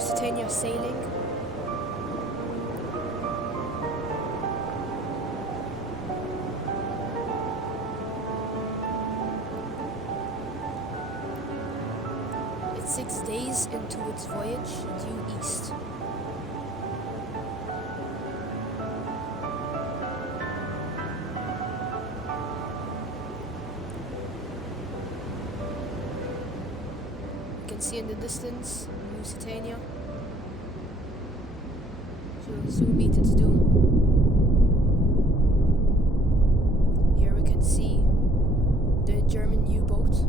Lusitania sailing? It's 6 days into its voyage due east. You can see in the distance Lusitania. She will soon meet its doom. Here we can see the German U-boat,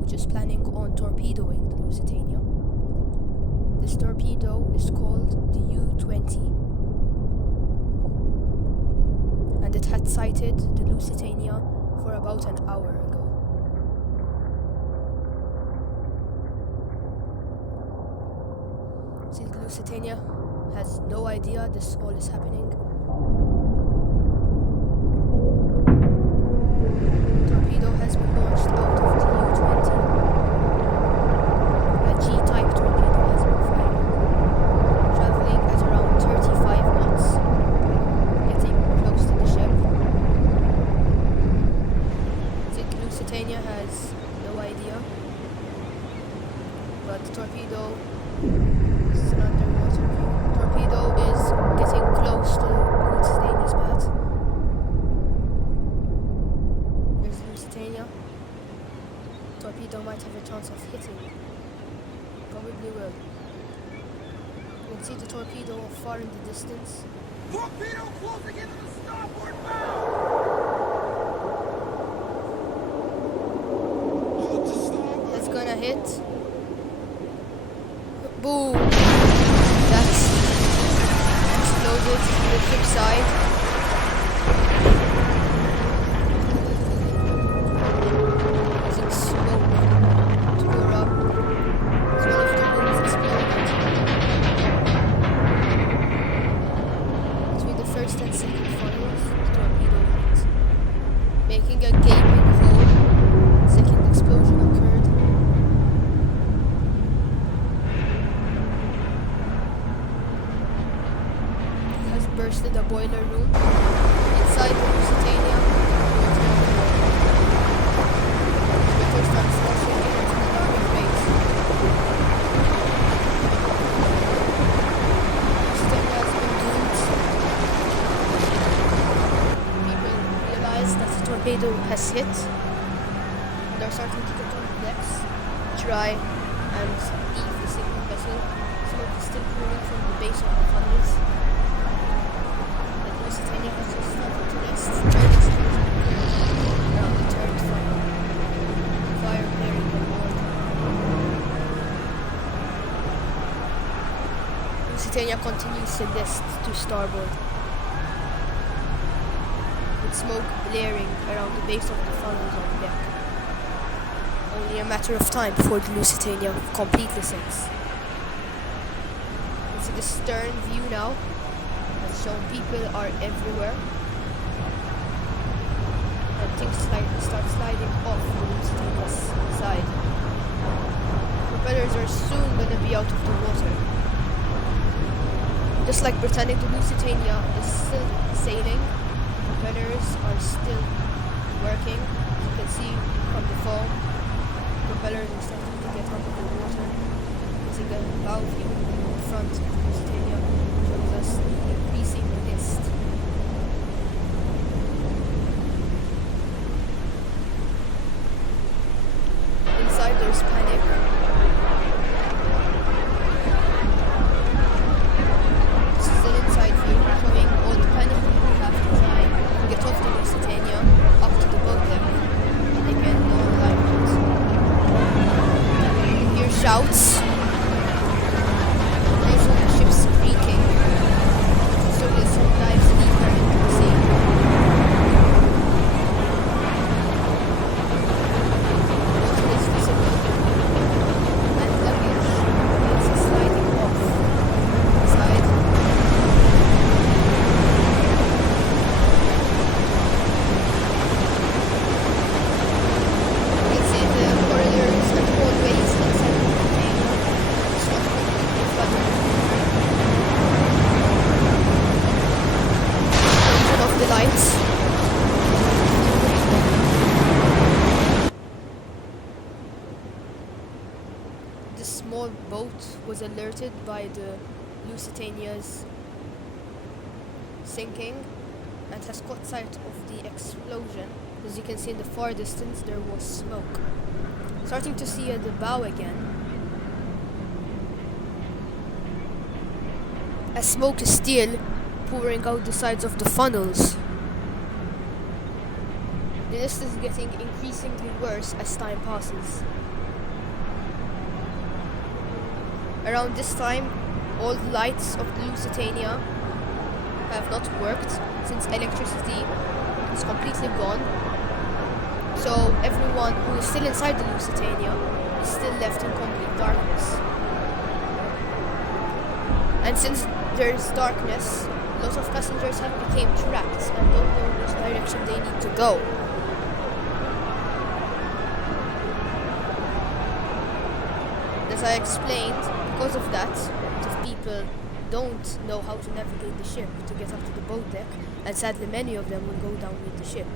which is planning on torpedoing the Lusitania. This torpedo is called the U-20, and it had sighted the Lusitania for about an hour ago. See, the Lusitania has no idea this all is happening. Torpedo has been launched out of the U-20. A G-type torpedo has been firing, traveling at around 35 knots, getting close to the ship. The Lusitania has no idea, but the torpedo is an underwater view. Torpedo is getting close to Lusitania's path. There's Lusitania. Torpedo might have a chance of hitting. Probably will. You can see the torpedo far in the distance. Torpedo closing into the starboard bow! It's gonna hit. Boom! That's exploded to the ship side. Using smoke to roar up. As one of the wings exploded. Between the first and second funnels, the torpedo went, making a gaping hole. Second explosion occurred. Bursted a boiler room. Inside the Lusitania, water starts rushing in at an alarming rate. Lusitania has been doomed. People realize that the torpedo has hit. They're starting to get on the decks, try and leave the sinking vessel. Smoke is still pouring from the base of the funnels. Lusitania has just started to rest. Third explosion around the third funnel. Fire blaring on board. Lusitania continues to list to starboard, with smoke blaring around the base of the funnels on deck. Only a matter of time before the Lusitania completely sinks. You see the stern view now. So people are everywhere, and things start sliding off the Lusitania's side. Propellers are soon going to be out of the water. Just like pretending the Lusitania is still sailing, propellers are still working. You can see from the foam, propellers are starting to get out of the water. Using a bow view in front of the Lusitania shows us increasing mist. Inside there's panic. This is an inside view showing all the panic people have to try and get off the Lusitania up to the boat deck. They can go on live. You hear shouts. There's all the ships creaking. So there's some dives deeper into the sea. Water is visible, and luggage is sliding off the side. You can see the corridors and hallways inside the container. small boat was alerted by the Lusitania's sinking and has caught sight of the explosion. As you can see in the far distance, there was smoke. Starting to see at the bow again. As smoke is still pouring out the sides of the funnels. The list is getting increasingly worse as time passes. Around this time, all the lights of the Lusitania have not worked since electricity is completely gone. So everyone who is still inside the Lusitania is still left in complete darkness. And since there is darkness, a lot of passengers have become trapped and don't know which direction they need to go. As I explained, because of that, if people don't know how to navigate the ship to get up to the boat deck, and sadly many of them will go down with the ship.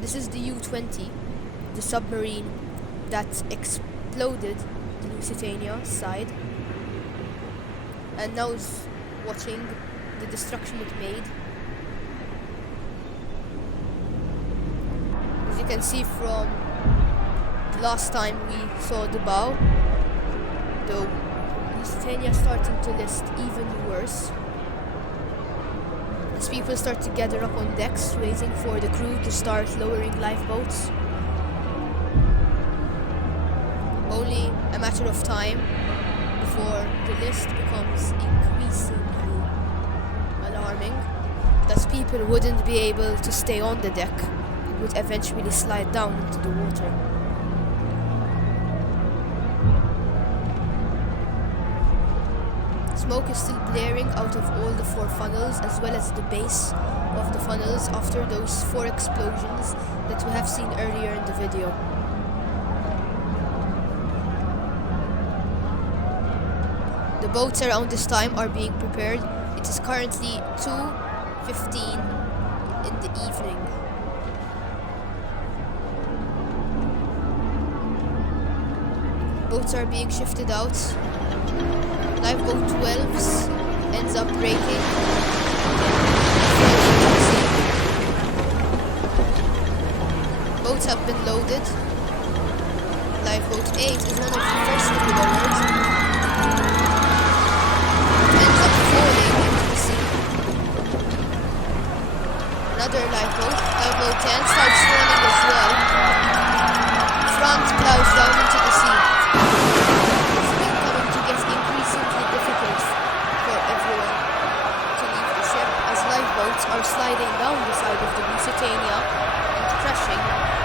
This is the U-20, the submarine that exploded the Lusitania side, and now is watching the destruction it made. As you can see from the last time we saw the bow, the Lusitania starting to list even worse. As people start to gather up on decks, waiting for the crew to start lowering lifeboats. Only a matter of time before the list becomes increasingly alarming, that people wouldn't be able to stay on the deck and would eventually slide down into the water. Smoke is still blaring out of all the 4 funnels as well as the base of the funnels after those 4 explosions that we have seen earlier in the video. The boats around this time are being prepared. It is currently 2:15 in the evening. Boats are being shifted out. Lifeboat 12s ends up breaking. Boats have been loaded. Lifeboat 8 is one of the first to be lowered. Ends up falling into the sea. Another lifeboat, lifeboat 10, starts falling as well. Front plows down into the sea. Boats are sliding down the side of the Lusitania and crashing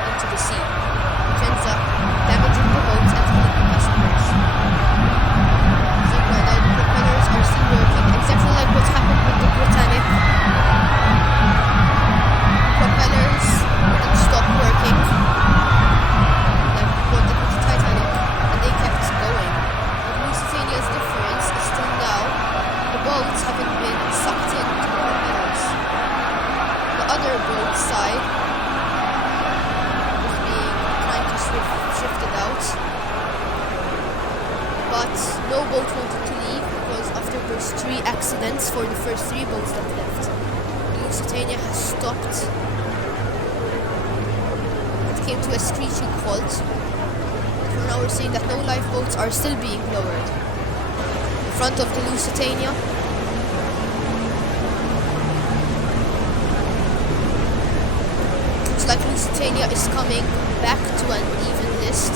into the sea, which ends up damaging the boats and killing the passengers. Now the propellers are still working, exactly like what happened with the Britannic. Propellers wouldn't stop working, like what happened with the Titanic, and they kept going. But Lusitania's difference is till now, the boats haven't been sucked in. Other boat side was trying to shift it out, but no boat wanted to leave because after those 3 accidents for the first 3 boats that left, the Lusitania has stopped. It came to a screeching halt. For now we're seeing that no lifeboats are still being lowered. In front of the Lusitania, like Lusitania is coming back to an even list.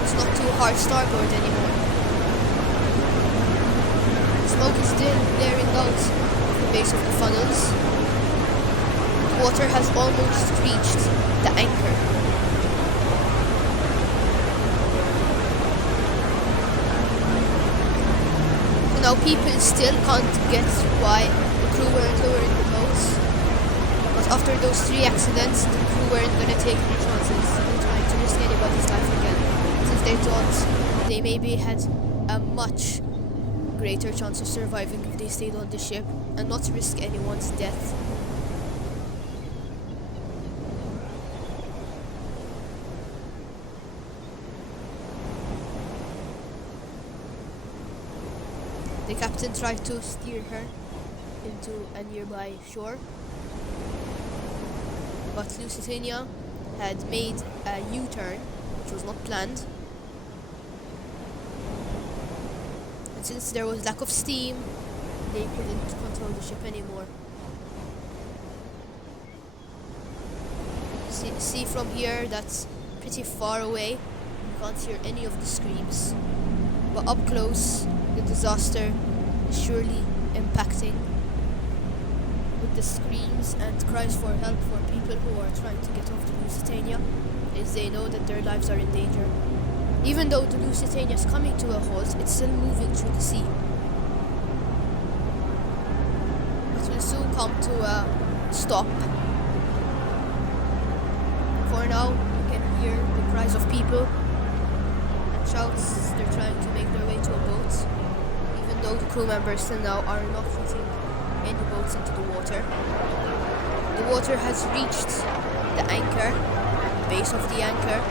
It's not too hard starboard anymore. Smoke is still blaring out of the base of the funnels. The water has almost reached the anchor. So now people still can't get why the crew weren't lowering the boats. After those 3 accidents, the crew weren't going to take any chances in trying to risk anybody's life again, since they thought they maybe had a much greater chance of surviving if they stayed on the ship and not risk anyone's death. The captain tried to steer her into a nearby shore, but Lusitania had made a U-turn, which was not planned. And since there was lack of steam, they couldn't control the ship anymore. See from here, that's pretty far away. You can't hear any of the screams. But up close, the disaster is surely impacting with the screams and cries for help for people who are trying to get off the Lusitania, as they know that their lives are in danger. Even though the Lusitania is coming to a halt, it's still moving through the sea. It will soon come to a stop. For now, you can hear the cries of people and shouts. They're trying to make their way to a boat, even though the crew members till now are not putting any boats into the water. The water has reached the anchor, the base of the anchor.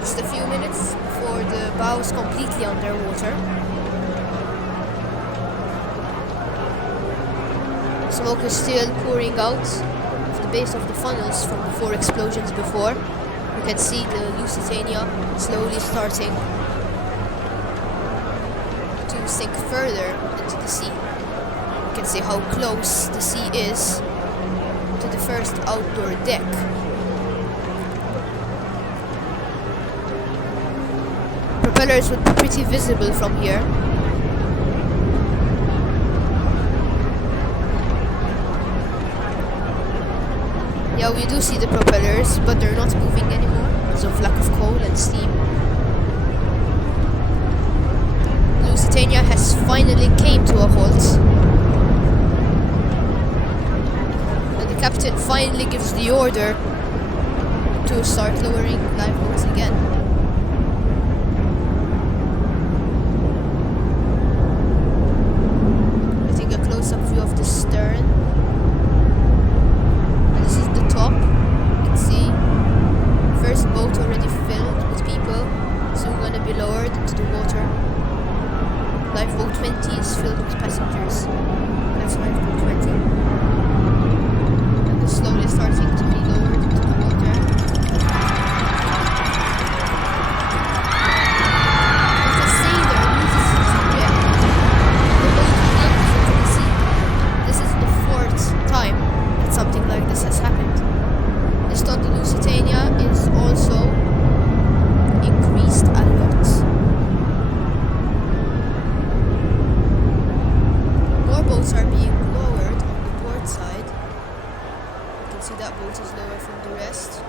Just a few minutes before the bow is completely underwater. Smoke is still pouring out of the base of the funnels from the 4 explosions before. You can see the Lusitania slowly starting to sink further into the sea. You can see how close the sea is to the first outdoor deck. Propellers would be pretty visible from here. Yeah, we do see the propellers, but they're not moving anymore because of lack of coal and steam. Lusitania has finally came to a halt. And the captain finally gives the order to start lowering lifeboats again. Getting a close-up view of the stern. First boat already filled with people, soon gonna be lowered into the water. Lifeboat 20 is filled with passengers. That's lifeboat 20. And it's slowly starting to be lowered into the water. It's a sailor loses his grip. The boat plunges into the sea. This is the 4th time that something like this has happened. This on the Lusitania is also increased a lot. More boats are being lowered on the port side. You can see that boat is lower from the rest.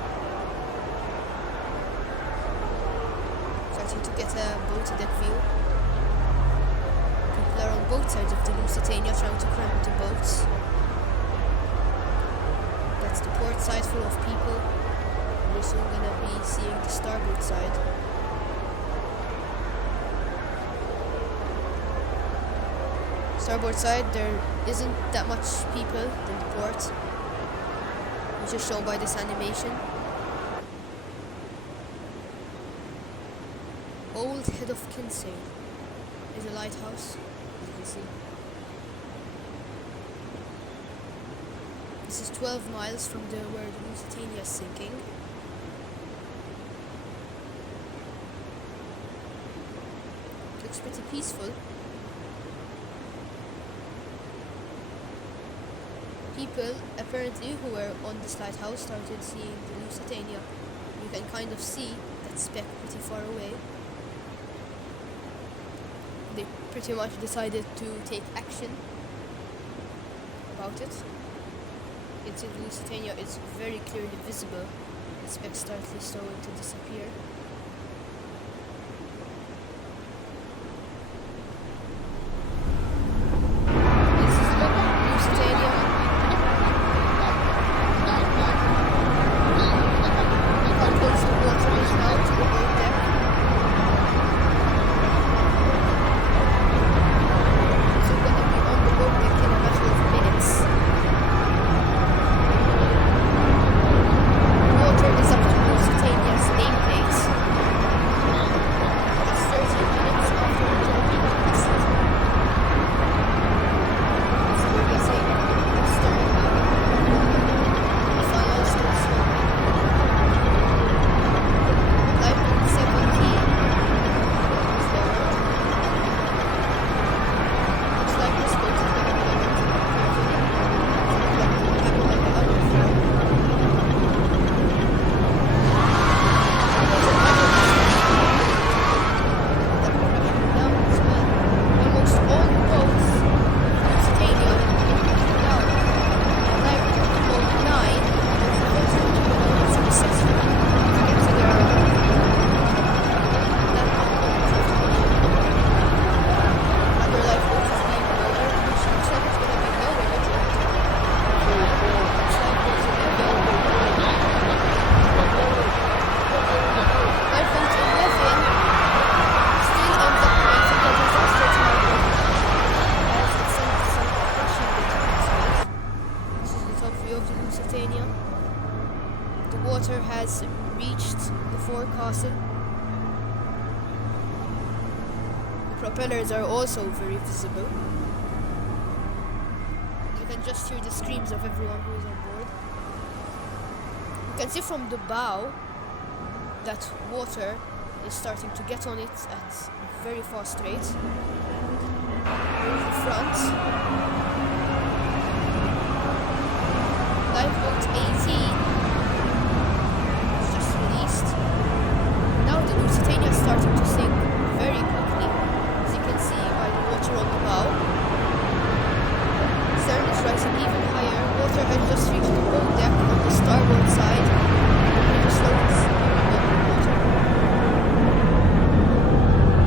Starting to get a boat deck view. People are on both sides of the Lusitania trying to climb into boats. That's the port side full of people. We're soon gonna be seeing the starboard side. Starboard side, there isn't that much people in the port, which is shown by this animation. Old Head of Kinsale is a lighthouse, as you can see. This is 12 miles from where the Lusitania is sinking. It looks pretty peaceful. People, apparently, who were on this lighthouse started seeing the Lusitania. You can kind of see that speck pretty far away. They pretty much decided to take action about it. It's in Lusitania, it's very clearly visible. The speck starts starting to disappear. This is Lusitania. How close the water is now to the boat deck. So we're gonna be on the boat deck in a matter of minutes. Water is up to Lusitania's nameplate. view of the Lusitania. The water has reached the forecastle. The propellers are also very visible. You can just hear the screams of everyone who is on board. You can see from the bow that water is starting to get on it at a very fast rate. In the front, lifeboat 18 was just released. Now the Lusitania is starting to sink very quickly, as you can see by the water on the bow. Stern is rising even higher. Water has just reached the whole deck on the starboard side. The slope is very underwater.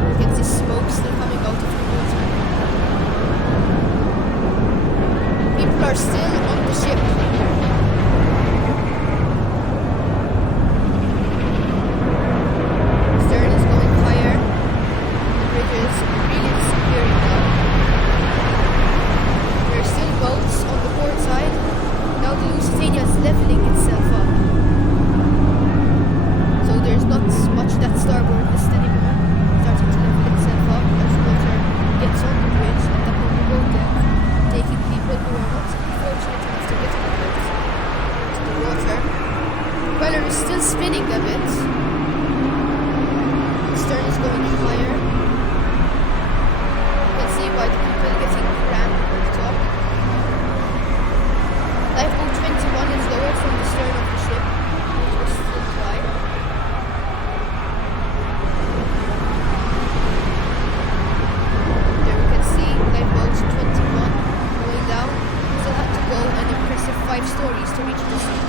You can see smoke still coming out of the water. People are still on the ship. Stern is going higher. The bridge is really disappearing now. There are still boats on the port side. Now the Lusitania is leveling itself up. So there's not much that starboard list anymore. Starting to level itself up as water gets on the bridge and up on the boat deck, taking people who are not fortunate enough to get on the boat to the water. The propeller is still spinning a bit. The stern is going higher. You can see by the people getting cramped on the top. Lifeboat 21 is lowered from the stern of the ship, which was still dry. There we can see lifeboat 21 going down. Still had to go an impressive 5 stories to reach the sea.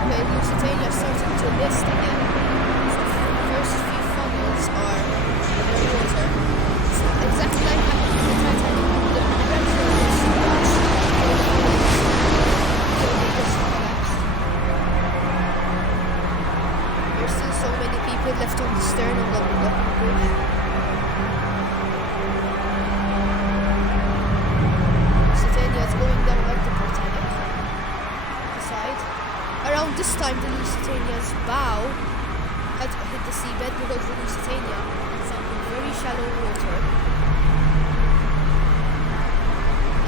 Okay, Lusitania is starting to list again. The first few funnels are underwater. It's exactly like happened in the Titanic. The pressure was so much so they just collapsed. There's still so many people left on the stern of the bridge. Lusitania is going down like the Titanic. Aside. Around this time, the Lusitania's bow had hit the seabed because the Lusitania had sunk in very shallow water.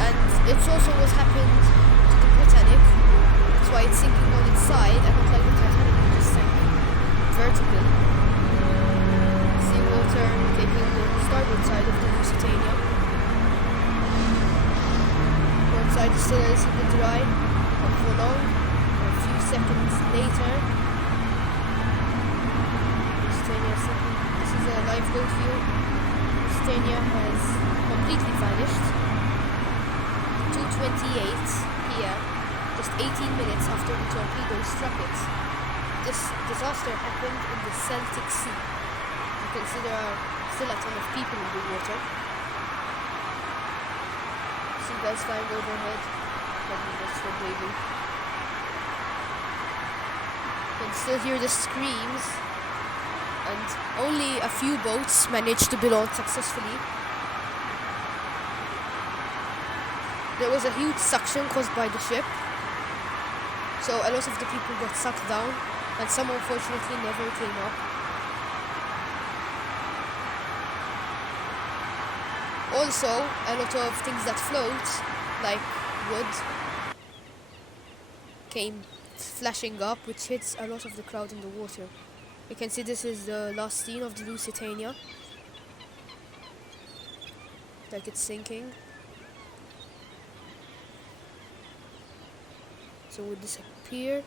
And it's also what happened to the Titanic. That's why it's sinking on its side and not like the Titanic, it just sank vertical. Seawater taking the starboard side of the Lusitania. Port side is still a little bit dry, not for long. A few seconds later, Lusitania is sinking. This is a lifeboat view. Lusitania has completely vanished. 2:28 p.m., just 18 minutes after the torpedo struck it. This disaster happened in the Celtic Sea. You can see there are still a ton of people in the water. Seagulls flying overhead, probably just for waving. You can still hear the screams, and only a few boats managed to build on successfully. There was a huge suction caused by the ship, so a lot of the people got sucked down, and some unfortunately never came up. Also, a lot of things that float, like wood, came flashing up, which hits a lot of the crowd in the water. You can see this is the last scene of the Lusitania. Like it's sinking. So it would disappear.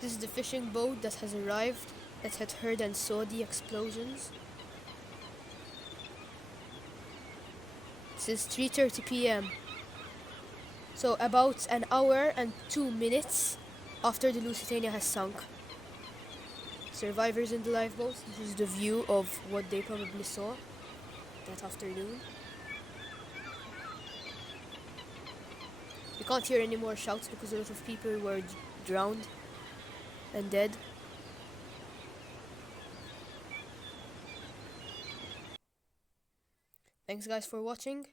This is the fishing boat that has arrived, that had heard and saw the explosions. This is 3:30 p.m. So about an hour and 2 minutes after the Lusitania has sunk. Survivors in the lifeboats, this is the view of what they probably saw that afternoon. You can't hear any more shouts because a lot of people were drowned and dead. Thanks guys for watching.